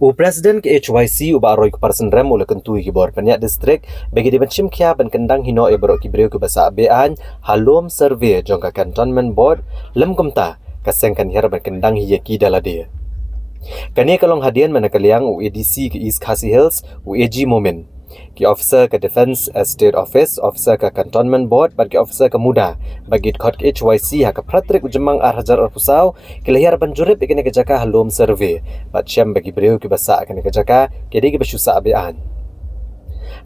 O Presiden ke HYC uba aroi kuparsen rem ula kentui ki bor penyak distrik bagi di benchim kia ban kendang hino e berok ki breu ke basa bean halom survey jongka cantonment board lem kumta kaseng kan hier ban kendang hiya ki dalade. Kania kalong hadian mana kaliang UADC ke East Khasi Hills UAG Moment ki officer ke Defence Estate Office officer ke Cantonment Board bagi officer ke muda bagi kot ke HYC ha ke pratrik ujemang arhajar arpusau ki lahir ban jurip ikene ke jaka halom survey bat syam bagi breu ki basa ikene ke jaka ke degi besyusa abean.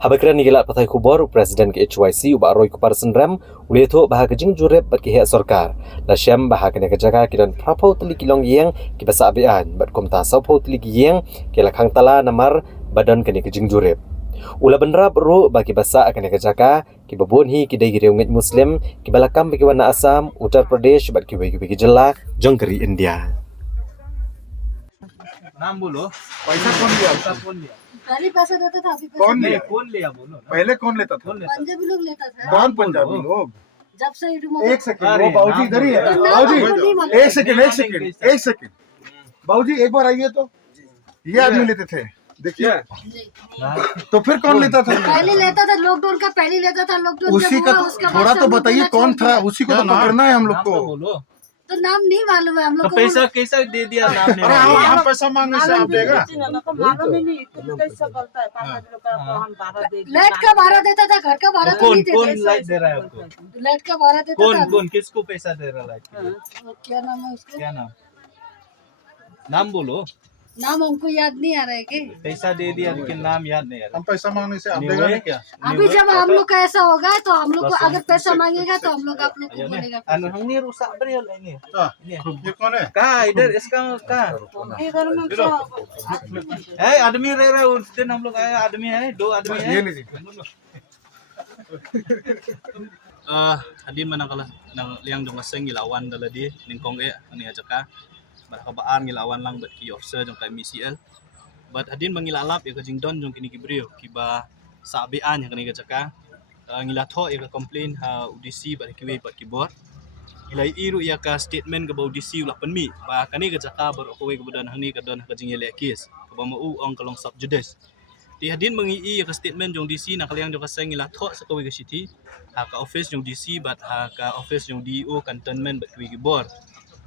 Habakran ni gelat patai kubor Presiden ke HYC uba aroi kuparsen rem uleto baha kejing jurip bat ki hek sorkar la syam baha kene ke jaka ki dan prapau teli kilong yeng ki basa abean bat komta saupau teli ki yeng ki lakhang tala namar badan kene kejing jurip. Ula benrap ru bagi basa akan jaka ki babon hi ki dai ungit muslim ki balakam bagi wana Assam Uttar Pradesh bat ki bagi jela jongkeri India. नाम बोलो पैसा कौन लिया पहले पैसा देता था अभी कौन पैसा लिया कौन लिया बोलो ना। पहले कौन लेता था पंजाबी लोग लेता था कौन पंजाबी लोग जब से एक सेकंड वो अरे, बाबूजी नाम इधर ही है बोलो। बाबूजी नाम बोलो, नाम एक सेकंड एक सेकंड बाबूजी एक बार आइए तो ये आदमी लेते थे देखिए तो फिर कौन लेता था पहले लेता था लॉकडाउन का पहले लेता था लॉकडाउन उसी का तो थोड़ा तो बताइए कौन था उसी को तो पकड़ना है हम लोग नाम को तो बोलो। तो नाम नहीं मालूम है हम तो लोग को पैसा कैसा दे दिया नाम ने अरे हम पैसा मांगने से आप देगा लाइट का भाड़ा देता था घर का भाड़ा तो कौन नहीं कौन देते लाइट दे रहा है आपको? लाइट का भाड़ा देता कौन था कौन किसको पैसा दे रहा है लाइट के लिए? क्या नाम है उसका क्या नाम नाम बोलो। नाम हमको याद नहीं आ रहा है कि पैसा दे दिया लेकिन नाम याद नहीं आ रहा। हम पैसा मांगने से आप नहीं देगा हुए? ना क्या अभी जब हम लोग का ऐसा होगा तो हम लोग को अगर पैसा मांगेगा तो हम लोग आप लोग को बोलेगा anu ini rusak beri lah ini. हाँ, ये कौन है Kah, इधर इसका कहाँ? आदमी रह रहा है उस दिन हम लोग आए आदमी है दो आदमी है। ये नहीं Hadin manakala nang liang dong kaseng ilawan dala di ningkong ani ajaka bakabaan ilawan lang bat ki officer jong kay MCL bat hadin mangilalap ya kajing don jong kini kibrio kiba sa abian yang kani ajaka ngilatho ya ka complain ha UDC bat kiwe bat kibor ilai iru ya ka statement ka ba UDC ulah penmi ba kani ajaka bar ko we kebudan hani ka don kajing ele kes ka ba mau ong kalong sub judes di hadin mengi ya ka statement jong DC na kaliang jong kaseng ngilatho sa kawe ka city ha ka office jong DC bat ha ka office jong DO cantonment bat kiwe kibor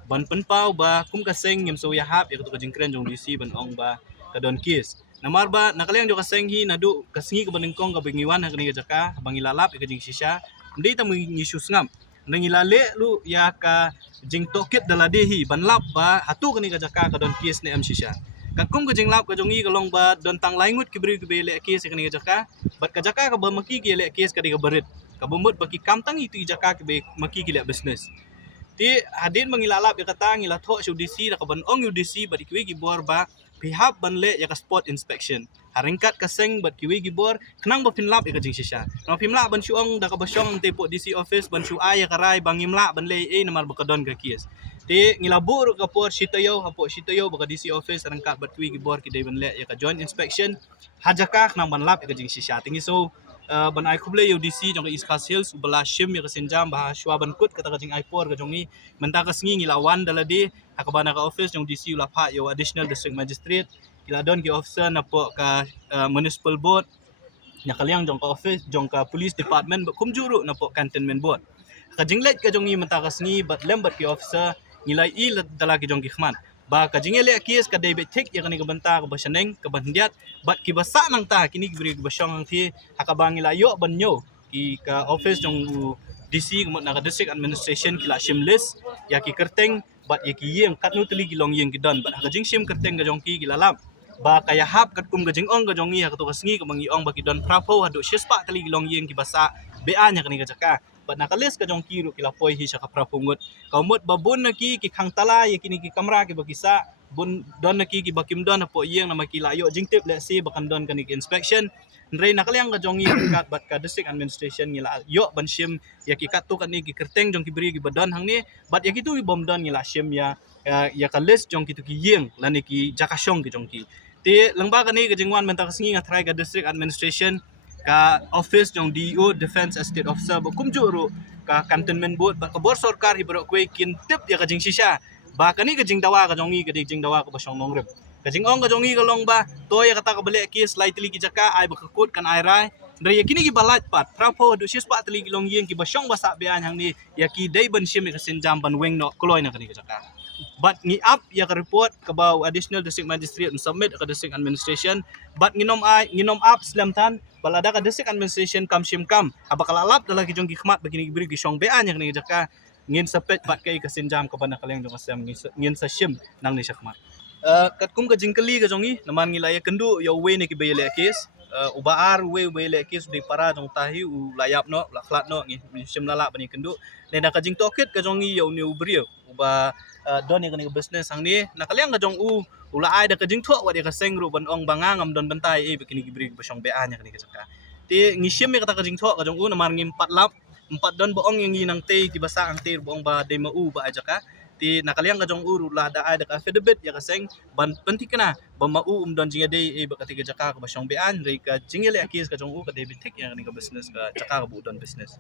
ban penpau ba kum kaseng ngim so yahap ya ka jing kren jong DC ban ong ba ka don kes namar ba nakaliang jong kaseng hi nadu kasengi ka banengkong ka bingiwan ha kani jaka bangilalap ya ka jing shisha ndi ta mengi ngam nangilale lu ya ka jing tokit daladehi banlap ba hatu kani ka jaka ka don kes ne am shisha kakum ka jing lap ka jongi ka long ba don tang laingut kibri kibele kes kani ka jaka bat ka jaka ka ba maki ki le kes ka diga berit ka bumut baki kamtang itu jaka ke maki ki le business ti hadin mangilalap ya kata ngilatho UDC na kaban ong UDC bat kiwi gibor ba pihap banle ya ka spot inspection haringkat kaseng bat kiwi gibor kenang ba pinlap ya ka jing shisha no pimla ban syong da ka basyong te po DC office ban syu ay ya karai bangimla banle namar bakadon ka kies ti ngilabur ka por sitayo hapo sitayo baka DC office haringkat bat kiwi gibor ki day banle ya ka joint inspection hajaka kenang banlap ya ka jing shisha tingi so ban ai kuble UDC jong East Khasi Hills ubala shim ya kasenjam bah shwa ban kut kata kajing ai por ka jongi menta ka sengi ngilawan daladi hakabana ka office jong DC ula pha yo additional district magistrate kila don ki officer na po ka municipal board nya kaliang jong ka office jong ka police department kum juru na po cantonment board ka jinglet ka jongi menta ka sengi bat lembat ki officer ngilai i dalaki jong ki khman ba ka jingele kies ka debit tik ya kani ka banta ka basaneng ka bandiat bat ki basa nang ta kini gibri ka basyong ang thi hakabang ilayo banyo ki ka office jong DC kumot na ka district administration kila shimless ya ki kerteng bat ya ki yeng katnu teli kilong yeng ki don bat ka jing shim kerteng ka jong ki kilalap ba kaya hap kat kum ka jing ong ka jong i ha ka to ka sengi ka mangi ong ba ki don prapo hadu shispa teli kilong yeng ki basa bean ya kani ka jaka bat nakalis ka jong kiru kila poi hi siya ka prapungot kaumot babon na ki khang tala ya kini ki kamera ki bagisa bun don na ki bakim don na po yeng na makilayo jing tip let's say bakan don kani inspection Nre nakaliang ka jong kat bat ka district administration ngila yo ban shim ya ki kat tu kan ni ki kerteng jong ki beri ki badan hang ni bat ya ki tu bom don ngila shim ya ka list jong ki tu ki yeng lani ki jakasyong ki jong ki ti langba kan ni ka jingwan menta ka singi nga try ka district administration ka office jong DO Defence Estate Officer kum juru ka cantonment board ba ka bor sarkar hi bro kwe kin tip ya ka jing shisha ba kani ka jing dawa ka jong i ka jing dawa ka basyong nongrep Kajing ong kajongi kalong ba toy kata ka balik kis lai tili ki jaka ai bakakut kan ai rai dari yakini ki balat pat trapo du sis pat tili ki long yin ki basyong basa bean hang ni yaki dai ban shim ka sinjam ban weng no kloy na kani ka jaka but ngi up ya ka report ka bau additional district magistrate and submit ka district administration but nginom up slam tan balada ka district administration kam shim kam abakala lap dalam ki jong ki khmat begini beri ki syong bean yang kani ka jaka ngin sapet pat kai ka sinjam ka ban kaleng jong asam ngin sa shim nang ni syakmat kat kum ka jingkali ka jongi naman ngilaya kendu ya we ne ki bayele kes ubaar we bayele kes di para jong tahi u layap no laklat no ngi sim lala bani kendu ne na ka jing toket ka jongi ya ne ubrio uba don ni ka business ang ni nakaliang ka jong u ula ai da ka jing thok wa de ka sengru ban ong bangangam don bantai e bikini ki bri basong be anya kani ka saka ti ngi sim me kata ka jing thok ka jong u naman ngi 4 lap 4 don boong yang nang te ki basa ang te boong ba de mau ba ajaka ti nakaliang ka jong uru la da ai da ka fedebet ya ka seng ban pentik kana ba mau don jinga de e ba ka tiga jaka ka basyong bean re ka jingele akis ka jong u ka de bitik yang ni ka business ka jaka ka bu don business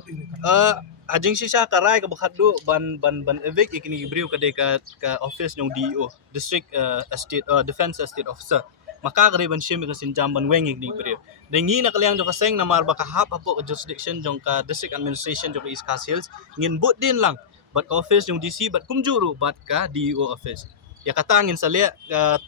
ajing sisa ka rai ka bakhaddu ban evik ikini gibriu ka de ka office ng DO district estate defense estate officer maka ka ban shim ka sinjam ban weng ikini gibriu dengi nakaliang jo ka seng namar ba ka hap apo ka jurisdiction jong ka district administration jong ka East Coast Hills ngin but din lang bat office yung DC bat kumjuru bat ka DO office ya katangin sa le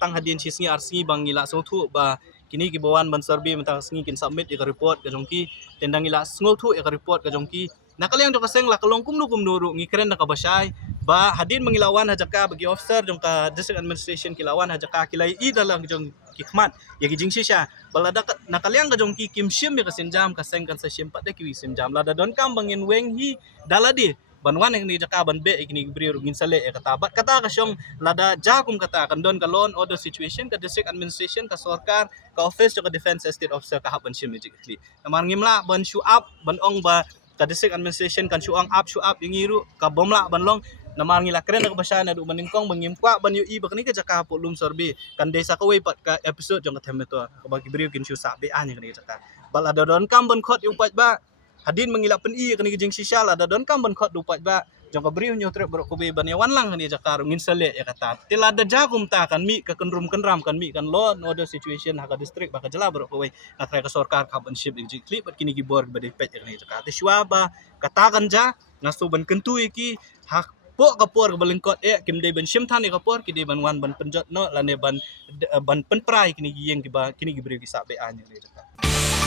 tang hadin sisngi arsi bang ila sothu ba kini gibawan ban survey mata sngi kin submit ya report ka jongki tendang ila sngotu ya report ka jongki nakaliang jo kaseng la kalong kumnu kumnuru ngi keren na kabasay ba hadin mangilawan hajaka bagi officer jong ka district administration kilawan hajaka kilai i dalang jong kikmat ya gijing sisya balada nakaliang ka jongki kimshim ya kasinjam kaseng kan sa simpat de ki simjam lada don kam bangin weng hi daladi banwan yang ni jaka ban be ikini bri rugin sale e kata bat kata ka syong lada jakum kata kan don ka law order situation ka district administration ka sarkar ka office ka defense estate officer ka haban shim immediately namar ngimla ban show up ban ong ba ka district administration kan show up yung iru ka bomla ban long namar ngila kren ka basya na du maningkong bangim kwa ban yu i bakni ka jaka po lum sorbi kan desa ka way pat ka episode jong ka temeto ka bagi bri kin show sa be an yang ni jaka balada don kam ban khot yung pat ba hadin mengilap pen i kani jing sisala da don kam ban khot dupat ba jong ka briu nyo trep bro ko be ban yawan lang ni jakar ngin sale ya kata tilada jagum ta kan mi ka kenrum kenram kan mi kan law order situation ha ka district ba ka jala bro ko we na tra ka sarkar ka ban ship jing clip bat kini gibor ba de pet ni jakar te shwa ba katakan ja ngaso ban kentu iki hak po kapor balengkot kim de ban shim than e kapor ki de ban wan ban penjot no lane ban penprai kini giyeng ki ba kini gibri ki sa be an ni jakar